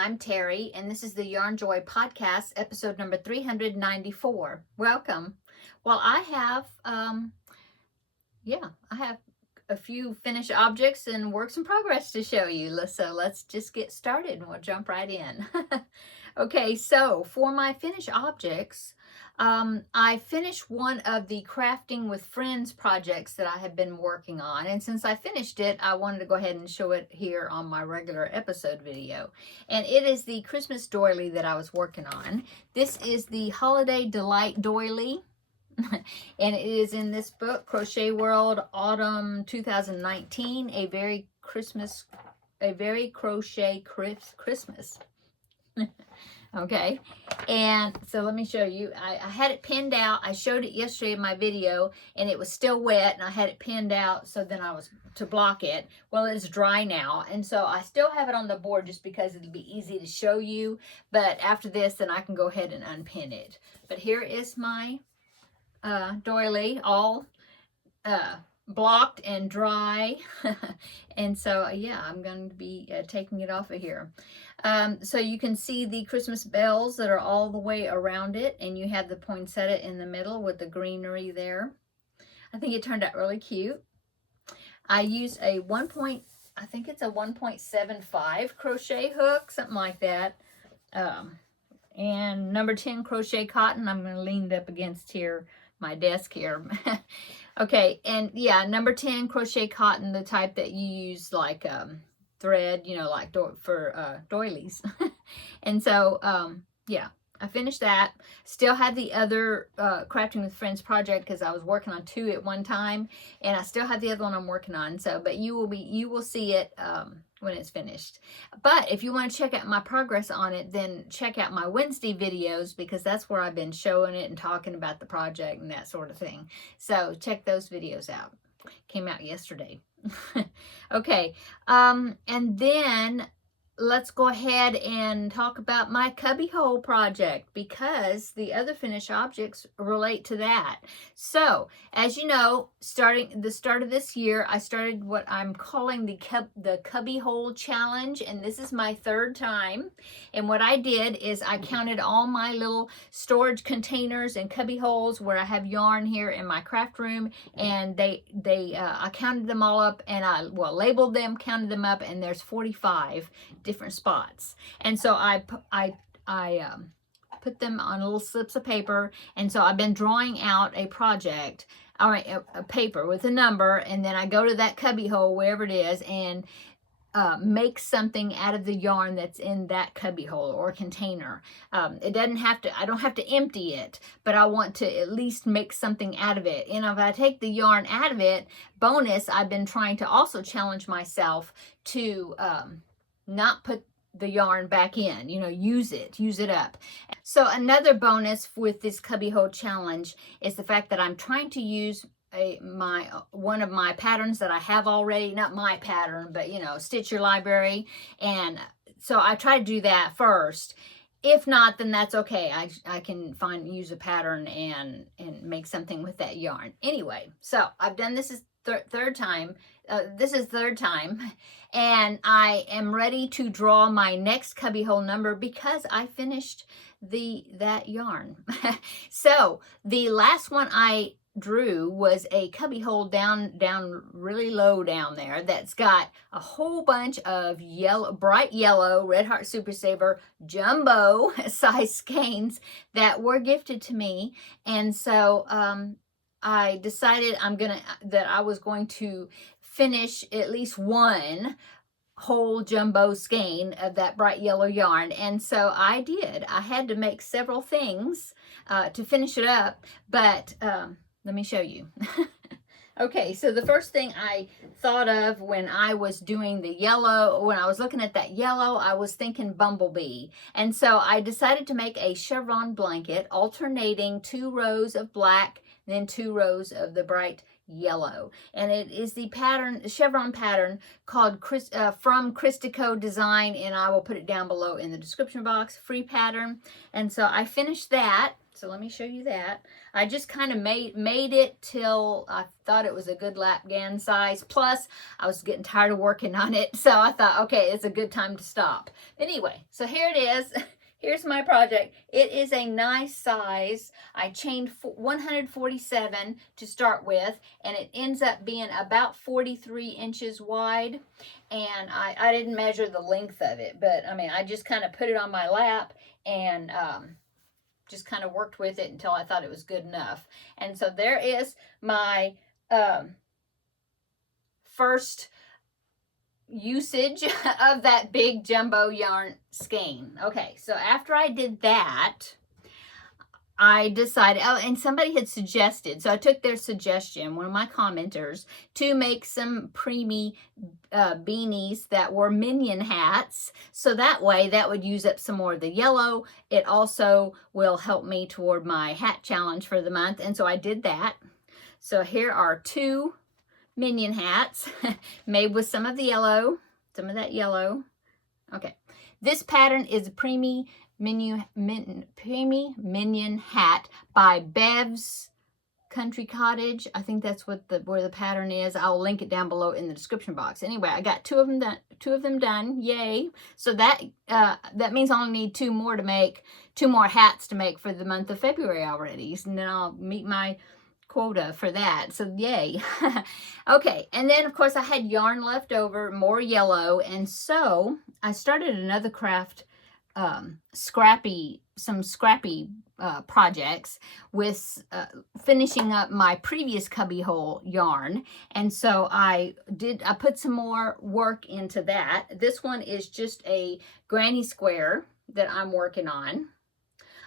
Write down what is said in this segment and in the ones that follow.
I'm Terry, and this is the Yarn Joy Podcast, episode number 394. Welcome. Well, I have a few finished objects and works in progress to show you. So let's just get started and we'll jump right in. Okay, so for my finished objects, I finished one of the Crafting with Friends projects that I have been working on. And since I finished it, I wanted to go ahead and show it here on my regular episode video. And it is the Christmas doily that I was working on. This is the Holiday Delight doily. And it is in this book, Crochet World Autumn 2019, a very crochet Christmas. Okay, and so let me show you. I had it pinned out. I showed it yesterday in my video, and it was still wet, and I had it pinned out, so then I was to block it. Well, it's dry now, and so I still have it on the board just because it'll be easy to show you, but after this, then I can go ahead and unpin it. But here is my doily, all blocked and dry. And so yeah, I'm going to be taking it off of here. So you can see the Christmas bells that are all the way around it, and you have the poinsettia in the middle with the greenery there. I think it turned out really cute. I used a I think it's a 1.75 crochet hook, something like that. And number 10 crochet cotton. I'm going to lean it up against here, my desk here. Okay, and yeah, number 10 crochet cotton, the type that you use like thread, you know, like for doilies. And so yeah, I finished that. Still had the other Crafting with Friends project because I was working on two at one time, and I still have the other one I'm working on. So, but you will see it when it's finished. But if you want to check out my progress on it, then check out my Wednesday videos, because that's where I've been showing it and talking about the project and that sort of thing. So check those videos out. Came out yesterday. Okay, and then let's go ahead and talk about my cubbyhole project, because the other finished objects relate to that. So, as you know, starting the start of this year, I started what I'm calling the cubbyhole challenge, and this is my third time. And what I did is I counted all my little storage containers and cubby holes where I have yarn here in my craft room, and I counted them all up, and I labeled them, counted them up, and there's 45 different spots. And so I put them on little slips of paper, and so I've been drawing out a project, all right, a paper with a number, and then I go to that cubby hole, wherever it is, and make something out of the yarn that's in that cubby hole or container. It doesn't have to, I don't have to empty it, but I want to at least make something out of it. And if I take the yarn out of it, bonus, I've been trying to also challenge myself to not put the yarn back in, you know, use it up. So another bonus with this cubbyhole challenge is the fact that I'm trying to use one of my patterns that I have already, not my pattern, but you know, Stitch Your Library. And so I try to do that first. If not, then that's okay. I can use a pattern and make something with that yarn. Anyway, so I've done this is third time. This is third time, and I am ready to draw my next cubbyhole number because I finished that yarn. So the last one I drew was a cubbyhole down really low down there that's got a whole bunch of bright yellow Red Heart Super Saver jumbo size skeins that were gifted to me. And so I decided that I was going to finish at least one whole jumbo skein of that bright yellow yarn. And so I did. I had to make several things to finish it up, but let me show you. Okay, so the first thing I thought of when I was doing the yellow, when I was looking at that yellow, I was thinking bumblebee. And so I decided to make a chevron blanket, alternating 2 rows of black, then 2 rows of the bright yellow. And it is the chevron pattern called from Christico Design, and I will put it down below in the description box, free pattern. And so I finished that. So let me show you that. I just kind of made it till I thought it was a good lapgan size. Plus, I was getting tired of working on it, so I thought, okay, it's a good time to stop. Anyway, so here it is. Here's my project. It is a nice size. I chained 147 to start with, and it ends up being about 43 inches wide. And I didn't measure the length of it, but I mean, I just kind of put it on my lap and just kind of worked with it until I thought it was good enough. And so there is my first usage of that big jumbo yarn skein. Okay, so after I did that, I decided, oh, and somebody had suggested, so I took their suggestion, one of my commenters, to make some preemie beanies that were minion hats. So that way, that would use up some more of the yellow. It also will help me toward my hat challenge for the month. And so I did that. So here are 2 minion hats made with some of the yellow, some of that yellow. Okay, this pattern is a preemie minion hat by Bev's Country Cottage. I think that's what where the pattern is. I'll link it down below in the description box. Anyway, I got 2 of them done. Yay! So that means I only need 2 more to make, 2 more hats to make for the month of February already. And then I'll meet my quota for that, so yay. Okay, and then of course I had yarn left over, more yellow, and so I started another craft, some scrappy projects with finishing up my previous cubbyhole yarn. And so I put some more work into that. This one is just a granny square that I'm working on.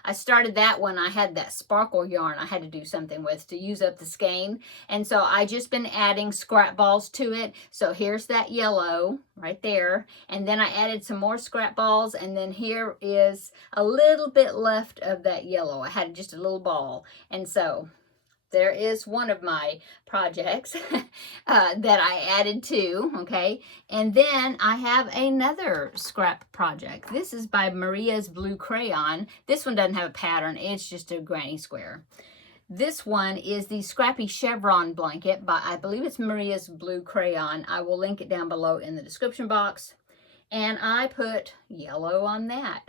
I started that when I had that sparkle yarn I had to do something with to use up the skein. And so I just been adding scrap balls to it. So here's that yellow right there. And then I added some more scrap balls. And then here is a little bit left of that yellow. I had just a little ball. And so there is one of my projects that I added to, okay? And then I have another scrap project. This is by Maria's Blue Crayon. This one doesn't have a pattern. It's just a granny square. This one is the Scrappy Chevron blanket by, I believe it's Maria's Blue Crayon. I will link it down below in the description box. And I put yellow on that.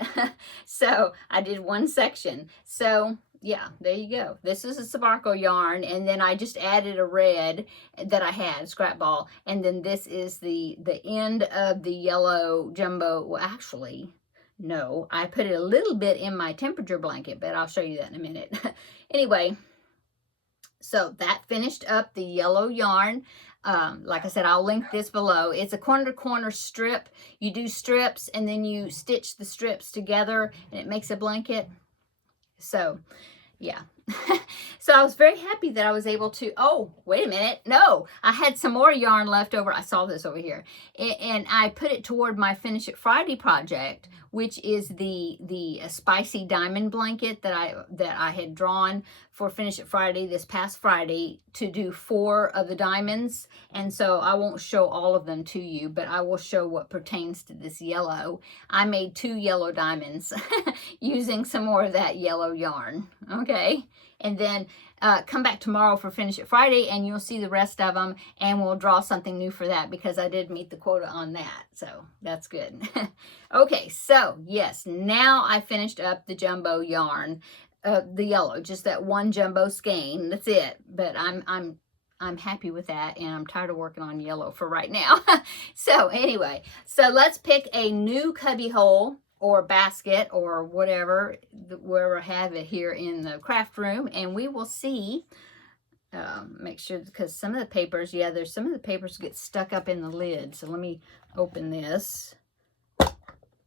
So I did one section. So yeah, there you go. This is a sparkle yarn, and then I just added a red that I had, scrap ball, and then this is the end of the yellow jumbo. Well, actually, no, I put it a little bit in my temperature blanket, but I'll show you that in a minute. Anyway, so that finished up the yellow yarn. Like I said, I'll link this below. It's a corner-to-corner strip. You do strips, and then you stitch the strips together, and it makes a blanket. So, yeah. So I was very happy that I was able to, oh, wait a minute. No, I had some more yarn left over. I saw this over here. And I put it toward my Finish It Friday project, which is the spicy diamond blanket that I had drawn for Finish It Friday this past Friday to do 4 of the diamonds. And so I won't show all of them to you, but I will show what pertains to this yellow. I made 2 yellow diamonds using some more of that yellow yarn. Okay. And then come back tomorrow for Finish It Friday, and you'll see the rest of them, and we'll draw something new for that because I did meet the quota on that. So that's good. Okay, so yes, now I finished up the jumbo yarn, the yellow, just that one jumbo skein. That's it. But I'm happy with that, and I'm tired of working on yellow for right now. So anyway, so let's pick a new cubby hole or basket or whatever, wherever I have it here in the craft room, and we will see. Make sure, because some of the papers, yeah, there's some of the papers get stuck up in the lid. So let me open this.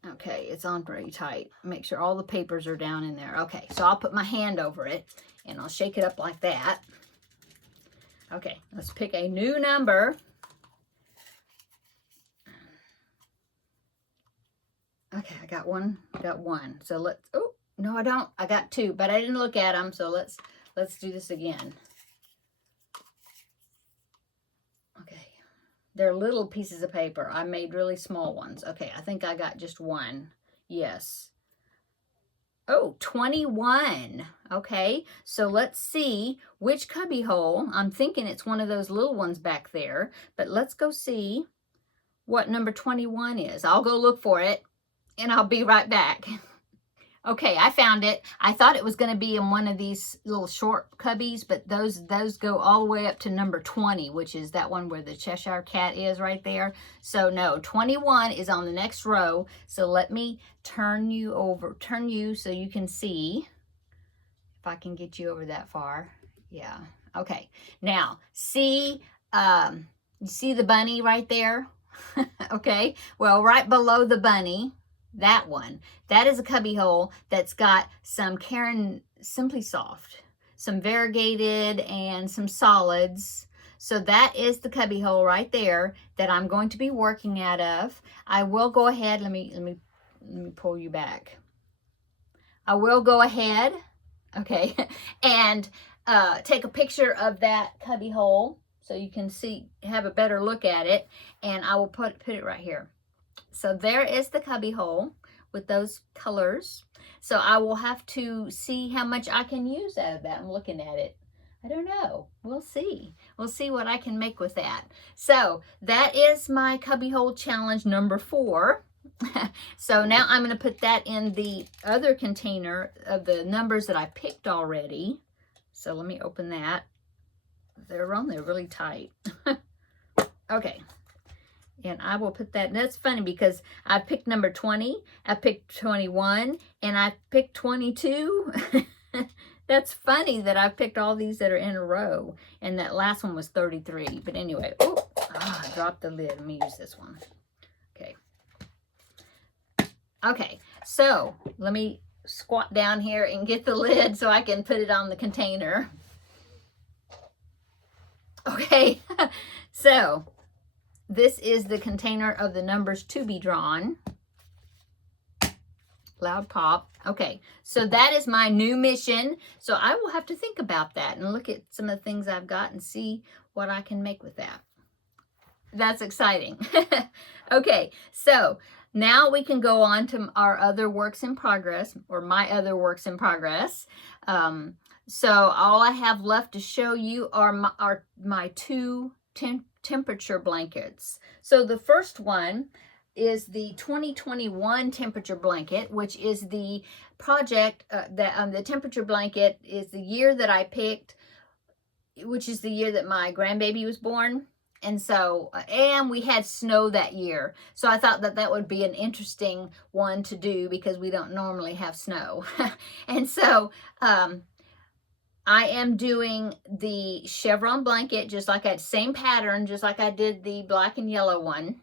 Okay, it's on pretty tight. Make sure all the papers are down in there. Okay, so I'll put my hand over it and I'll shake it up like that. Okay, let's pick a new number. Okay, I got one. So let's, oh, no, I don't. I got 2, but I didn't look at them. So let's do this again. Okay, they're little pieces of paper. I made really small ones. Okay, I think I got just 1. Yes. Oh, 21. Okay, so let's see which cubby hole. I'm thinking it's one of those little ones back there, but let's go see what number 21 is. I'll go look for it and I'll be right back. Okay, I found it. I thought it was going to be in one of these little short cubbies, but those go all the way up to number 20, which is that one where the Cheshire Cat is right there. So no, 21 is on the next row. So let me turn you so you can see if I can get you over that far. Yeah. Okay. Now, see, you see the bunny right there? Okay. Well, right below the bunny, that one, that is a cubby hole that's got some Caron Simply Soft, some variegated and some solids. So that is the cubby hole right there that I'm going to be working out of. I will go ahead, let me pull you back. I will go ahead, okay, and take a picture of that cubby hole so you can see, have a better look at it, and I will put it right here. So there is the cubby hole with those colors. So I will have to see how much I can use out of that. I'm looking at it. I don't know. We'll see. We'll see what I can make with that. So that is my cubby hole challenge number 4. So now I'm going to put that in the other container of the numbers that I picked already. So let me open that. They're on there really tight. Okay. And I will put that, and that's funny because I picked number 20, I picked 21, and I picked 22. That's funny that I picked all these that are in a row, and that last one was 33. But anyway, I dropped the lid. Let me use this one. Okay. Okay, so let me squat down here and get the lid so I can put it on the container. Okay, so this is the container of the numbers to be drawn. Loud pop. Okay, so that is my new mission. So I will have to think about that and look at some of the things I've got and see what I can make with that. That's exciting. Okay, so now we can go on to our other works in progress, or my other works in progress. So all I have left to show you are my 2 temperature blankets. So the first one is the 2021 temperature blanket, which is the project the temperature blanket is the year that I picked, which is the year that my grandbaby was born. And so, and we had snow that year. So I thought that that would be an interesting one to do because we don't normally have snow. And so, I am doing the chevron blanket, just like that same pattern, just like I did the black and yellow one.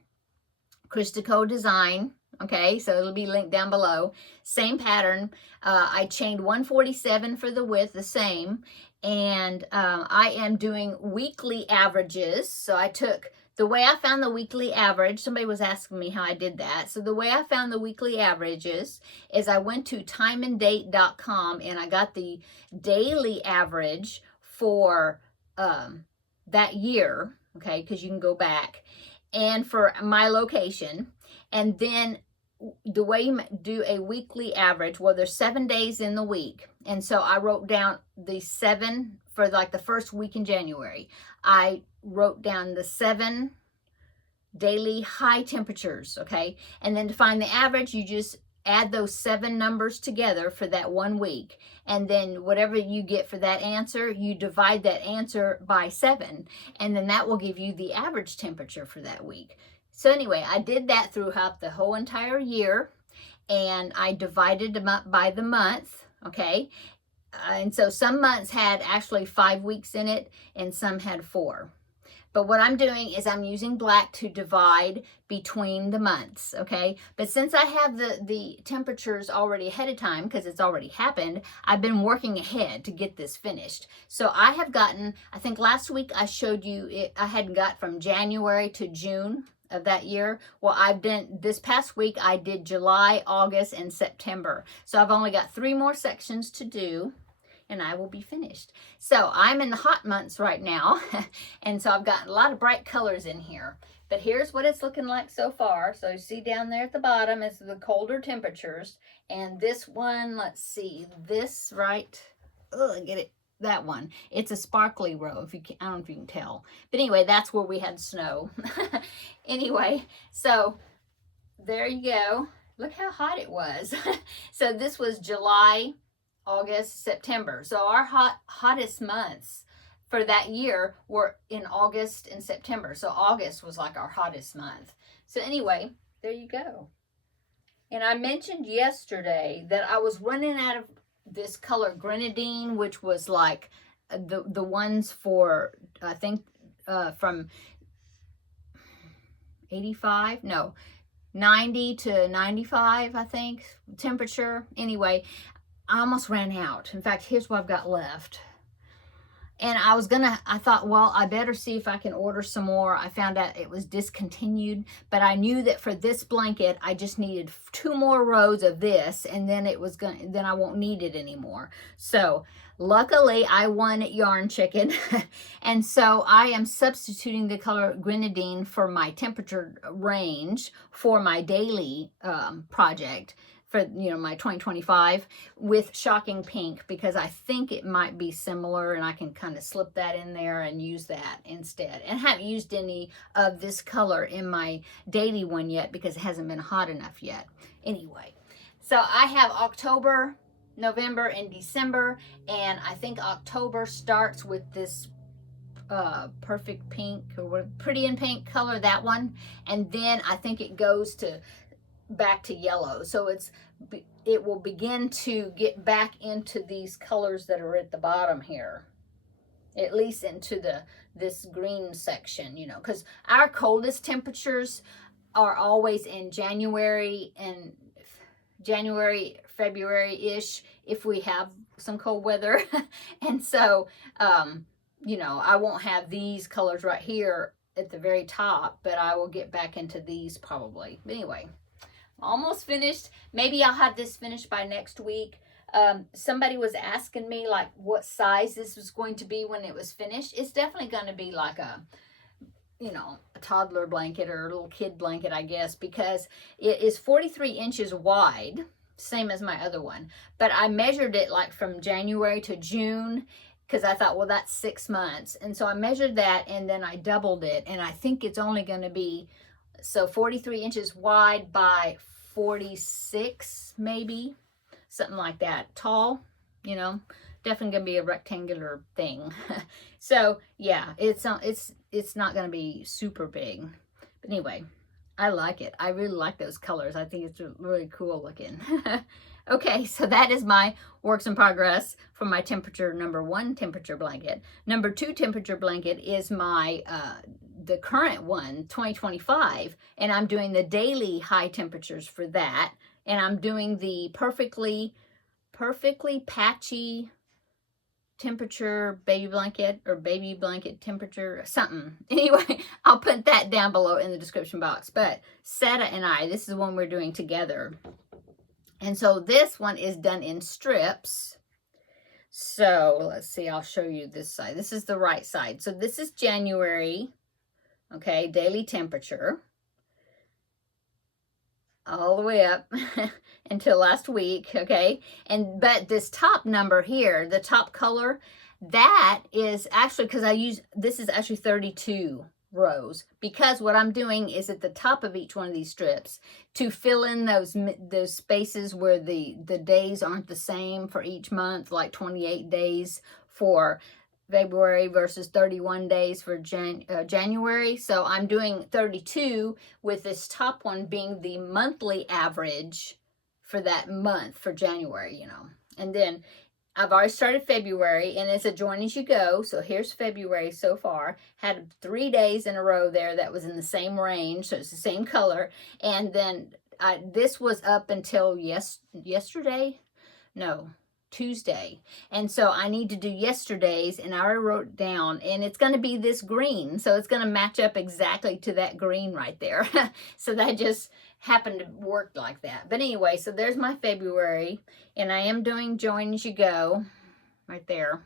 Christico design. Okay, so it'll be linked down below. Same pattern. I chained 147 for the width, the same. And I am doing weekly averages. So I took the way I found the weekly average. Somebody was asking me how I did that. So the way I found the weekly averages is I went to timeanddate.com and I got the daily average for that year. Okay, because you can go back. And for my location. And then the way you do a weekly average, well, there's 7 days in the week. And so I wrote down the 7 for like the first week in January. I wrote down the 7 daily high temperatures, okay? And then to find the average, you just add those 7 numbers together for that 1 week. And then whatever you get for that answer, you divide that answer by 7. And then that will give you the average temperature for that week. So anyway, I did that throughout the whole entire year. And I divided them up by the month, okay? And so some months had actually 5 weeks in it and some had 4. But what I'm doing is I'm using black to divide between the months, okay? But since I have the temperatures already ahead of time, because it's already happened, I've been working ahead to get this finished. So I have gotten, I think last week I showed you, I had got from January to June of that year. Well, this past week I did July, August, and September. So I've only got 3 more sections to do. and I will be finished. So I'm in the hot months right now, and so I've got a lot of bright colors in here. But here's what it's looking like so far. So you see down there at the bottom is the colder temperatures. And this one, let's see, this right, get it, that one. It's a sparkly row, if you can, I don't know if you can tell. But anyway, that's where we had snow. Anyway, so there you go. Look how hot it was. So this was July, August, September. So our hottest months for that year were in August and September. So August was like our hottest month. So anyway, there you go. And I mentioned yesterday that I was running out of this color grenadine, which was like the ones for, I think, from 85, no, 90 to 95, I think, temperature. Anyway, I almost ran out. In fact, here's what I've got left. And I thought, well, I better see if I can order some more. I found out it was discontinued, but I knew that for this blanket, I just needed 2 more rows of this, and then then I won't need it anymore. So luckily I won at Yarn Chicken. And so I am substituting the color grenadine for my temperature range for my daily project. For, you know, my 2025 with Shocking Pink, because I think it might be similar and I can kind of slip that in there and use that instead. And I haven't used any of this color in my daily one yet because it hasn't been hot enough yet. Anyway, so I have October, November, and December, and I think October starts with this Perfect Pink, or Pretty in Pink color, that one, and then I think it goes to back to yellow. So it will begin to get back into these colors that are at the bottom here, at least into this green section, you know, because our coldest temperatures are always in January, February-ish, if we have some cold weather. And so you know, I won't have these colors right here at the very top, but I will get back into these probably. But anyway, almost finished. Maybe I'll have this finished by next week. Somebody was asking me like what size this was going to be when it was finished. It's definitely going to be like a, you know, a toddler blanket or a little kid blanket, I guess, because it is 43 inches wide, same as my other one. But I measured it like from January to June, because I thought, well, that's 6 months. And so I measured that, and then I doubled it, and I think it's only going to be, so 43 inches wide by 46, maybe, something like that. Tall, you know, definitely gonna be a rectangular thing. So yeah, it's not gonna be super big, but anyway, I like it. I really like those colors. I think it's really cool looking. Okay, so that is my works in progress for my temperature number 1 temperature blanket. Number 2 temperature blanket is my the current one, 2025, and I'm doing the daily high temperatures for that, and I'm doing the perfectly patchy temperature baby blanket, or baby blanket temperature something. Anyway, I'll put that down below in the description box. But Seta and I, this is the one we're doing together. And so this one is done in strips. So let's see, I'll show you this side. This is the right side. So this is January, okay, daily temperature, all the way up until last week, okay? But this top number here, the top color, that is actually, because this is actually 32 rows, because what I'm doing is at the top of each one of these strips to fill in those spaces where the days aren't the same for each month, like 28 days for February versus 31 days for January. So I'm doing 32 with this top one being the monthly average for that month for January, you know. And then I've already started February, and it's a join as you go. So here's February so far. Had 3 days in a row there that was in the same range, so it's the same color. And then this was up until yesterday? No, Tuesday. And so I need to do yesterday's, and I already wrote it down, and it's going to be this green. So it's going to match up exactly to that green right there. So that just happened to work like that. But anyway, so there's my February, and I am doing join as you go. right there.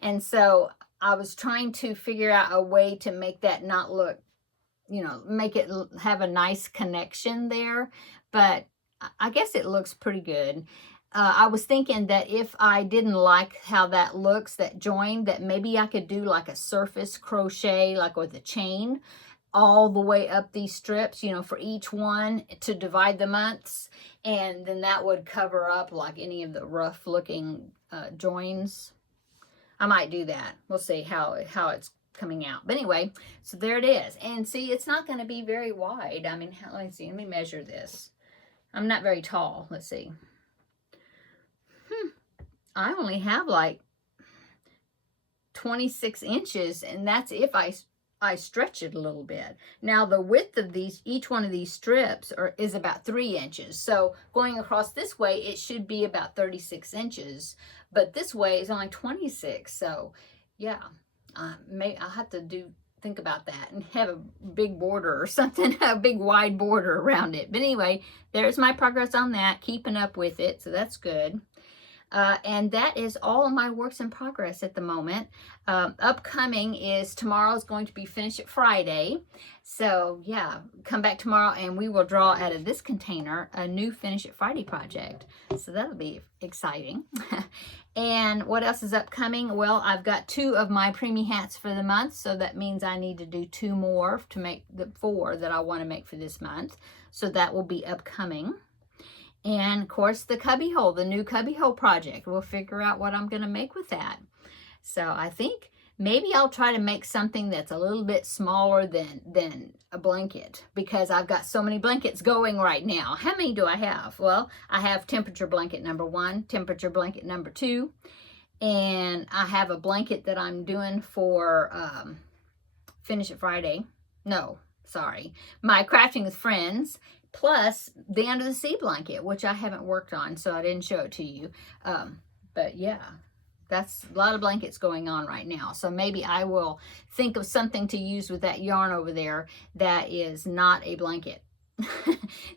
And so I was trying to figure out a way to make that not look, you know, make it have a nice connection there. But I guess it looks pretty good. I was thinking that if I didn't like how that looks, that join, that maybe I could do like a surface crochet, like with a chain, all the way up these strips, you know, for each one to divide the months. And then that would cover up like any of the rough looking joins. I might do that. We'll see how it's coming out. But anyway, so there it is. And see, it's not going to be very wide. I mean, let's see. Let me measure this. I'm not very tall. Let's see. I only have like 26 inches, and that's if I stretch it a little bit. Now the width of these, each one of these strips is about 3 inches. So going across this way, it should be about 36 inches, but this way is only 26. So yeah, I'll have to think about that and have a big border or something, a big wide border around it. But anyway, there's my progress on that, keeping up with it. So that's good. And that is all of my works in progress at the moment. Upcoming is tomorrow's going to be Finish It Friday. So yeah, come back tomorrow and we will draw out of this container a new Finish It Friday project. So that'll be exciting. And what else is upcoming? Well, I've got 2 of my preemie hats for the month. So that means I need to do 2 more to make the 4 that I want to make for this month. So that will be upcoming. And of course the cubbyhole, the new cubbyhole project. We'll figure out what I'm going to make with that. So I think maybe I'll try to make something that's a little bit smaller than a blanket, because I've got so many blankets going right now. How many do I have? Well, I have temperature blanket number 1, temperature blanket number 2, and I have a blanket that I'm doing for Finish It Friday. No, sorry, my Crafting with Friends. Plus the Under the Sea blanket, which I haven't worked on, so I didn't show it to you. But yeah, that's a lot of blankets going on right now. So maybe I will think of something to use with that yarn over there that is not a blanket.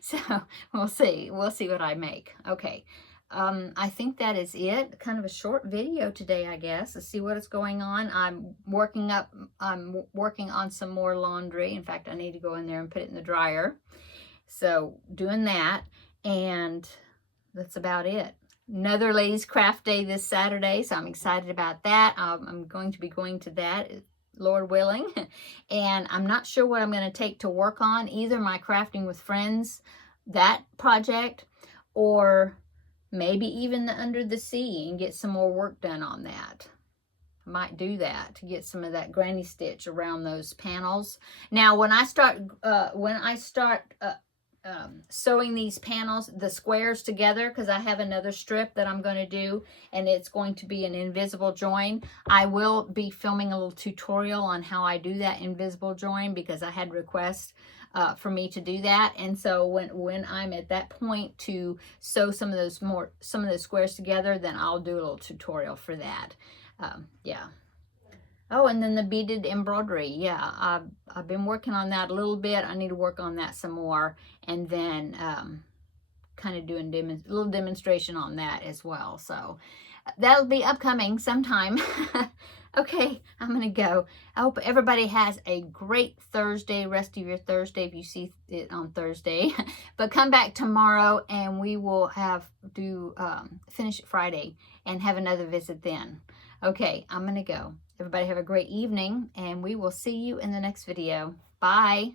So we'll see. We'll see what I make. Okay. I think that is it. Kind of a short video today, I guess. Let's see what is going on. I'm working on some more laundry. In fact, I need to go in there and put it in the dryer. So doing that, and that's about it. Another Ladies Craft Day this Saturday, so I'm excited about that. I'm going to be going to that, Lord willing. And I'm not sure what I'm going to take to work on, either my Crafting with Friends, that project, or maybe even the Under the Sea and get some more work done on that. I might do that to get some of that granny stitch around those panels. Now, when I start sewing these panels, the squares together, because I have another strip that I'm going to do, and it's going to be an invisible join. I will be filming a little tutorial on how I do that invisible join, because I had requests for me to do that. And so when I'm at that point to sew some of those squares together, then I'll do a little tutorial for that. Yeah. Oh, and then the beaded embroidery. Yeah, I've been working on that a little bit. I need to work on that some more, and then kind of doing a little demonstration on that as well. So that'll be upcoming sometime. Okay, I'm going to go. I hope everybody has a great Thursday, rest of your Thursday, if you see it on Thursday. But come back tomorrow, and we will Finish It Friday and have another visit then. Okay, I'm going to go. Everybody have a great evening, and we will see you in the next video. Bye.